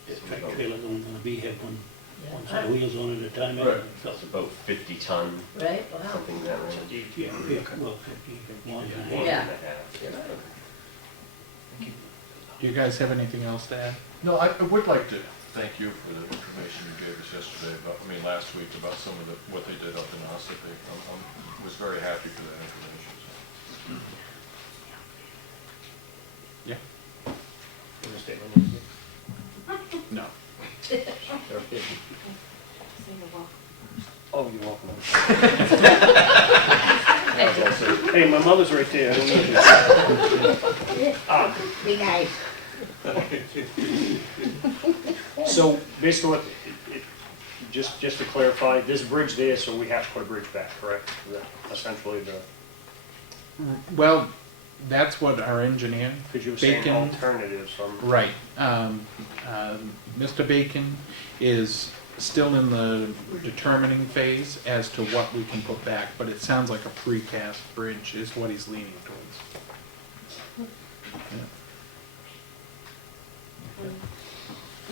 the tractor trailer's only gonna be, have one Yeah. set of wheels on at a time. Right. So, It's about 50 ton, Right, wow. something that range. yeah, well, 51 and a half. One Yeah. and a half, yeah. Do you guys have anything else to add? No, I would like to thank you for the information you gave us yesterday about, last week about some of what they did up in Ossipee. I was very happy for that information. Yeah. In the statement. No. Oh, you're welcome. Hey, my mother's right there, I don't need you. Be nice. So basically what, just to clarify, this bridge there, so we have to put a bridge back, correct? Is that essentially the, Well, that's what our engineer, because you were saying Bacon, alternatives, so I'm- right. Mr. Bacon is still in the determining phase as to what we can put back, but it sounds like a precast bridge is what he's leaning towards.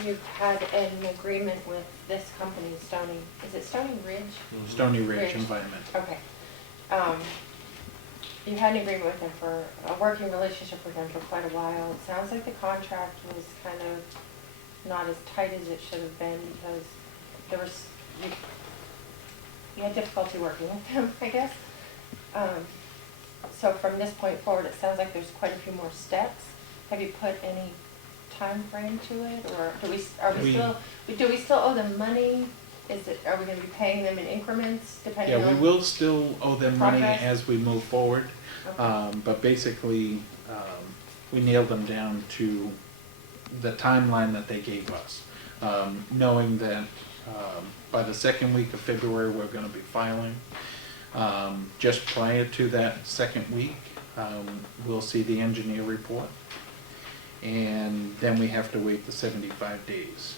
You've had an agreement with this company, is it Stony Ridge? Stony Ridge Ridge. Environment. Okay. You've had an agreement with them for, a working relationship with them for quite a while. It sounds like the contract was kind of not as tight as it should have been because there was, you had difficulty working with them, I guess. So from this point forward, it sounds like there's quite a few more steps. Have you put any time frame to it, or do we still owe them money? Are we gonna be paying them in increments depending on? Yeah, we will still owe them money Progress? as we move forward, Okay. but basically, we nailed them down to the timeline that they gave us, knowing that by the second week of February, we're gonna be filing. Just prior to that second week, we'll see the engineer report, and then we have to wait the 75 days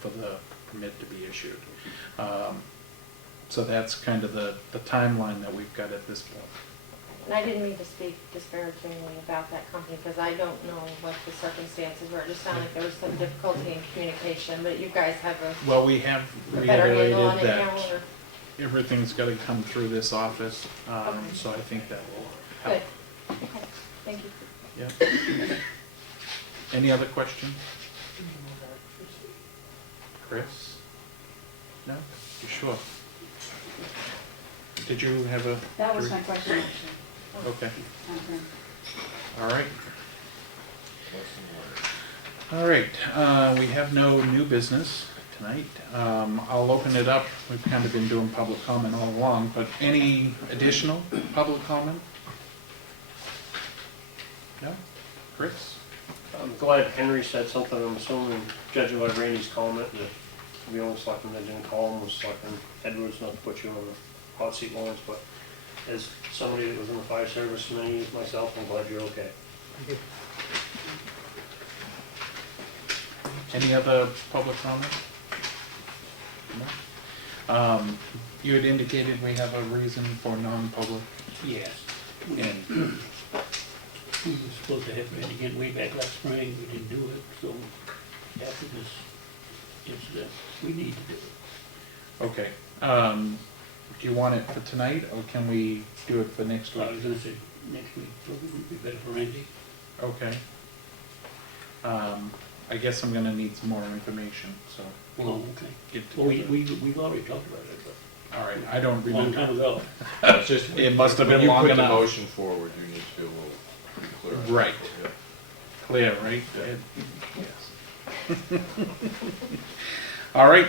for the permit to be issued. So that's kind of the timeline that we've got at this point. And I didn't mean to speak disparagingly about that company, because I don't know what the circumstances were. It just sounded like there was some difficulty in communication, but you guys have Well, we have a better handle on reiterated it now, that or? everything's got to come through this office, Okay. so I think that will help. Good, okay, thank you. Yep. Any other questions? Chris? No? You sure? Did you have a? That was my question, actually. Okay, Okay. all right. All right, we have no new business tonight. I'll open it up. We've kind of been doing public comment all along, but any additional public comment? No? Chris? I'm glad Henry said something, I'm assuming, judging by Randy's comment, that the only selectman that didn't call him was Selectman Edwards, not to put you on the hot seat, Lawrence, but as somebody that was in the fire service many years myself, I'm glad you're okay. Any other public comment? No? You had indicated we have a reason for non-public. Yes. And We were supposed to have met again way back last spring, we didn't do it, so after this incident, we need to do it. okay, do you want it for tonight, or can we do it for next So I week? was gonna say, next week probably would be better for Randy. Okay. I guess I'm gonna need some more information, so Oh, we'll okay. get Well, together. we've already talked about it, but All right, I don't a long remember. time ago. It's just, It must have when been long you put enough. the motion forward, you need to be a little clearer. Right. Yeah. Clear, right? Yeah. Yes. All right,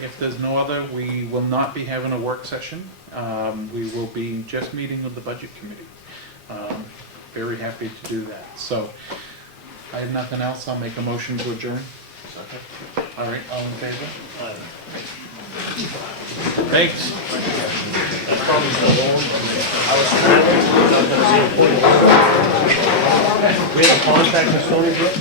if there's no other, we will not be having a work session. We will be just meeting with the budget committee. Very happy to do that. So, I have nothing else, I'll make a motion to adjourn. All right, all in favor? Thanks. We have a contact at Stony Brook?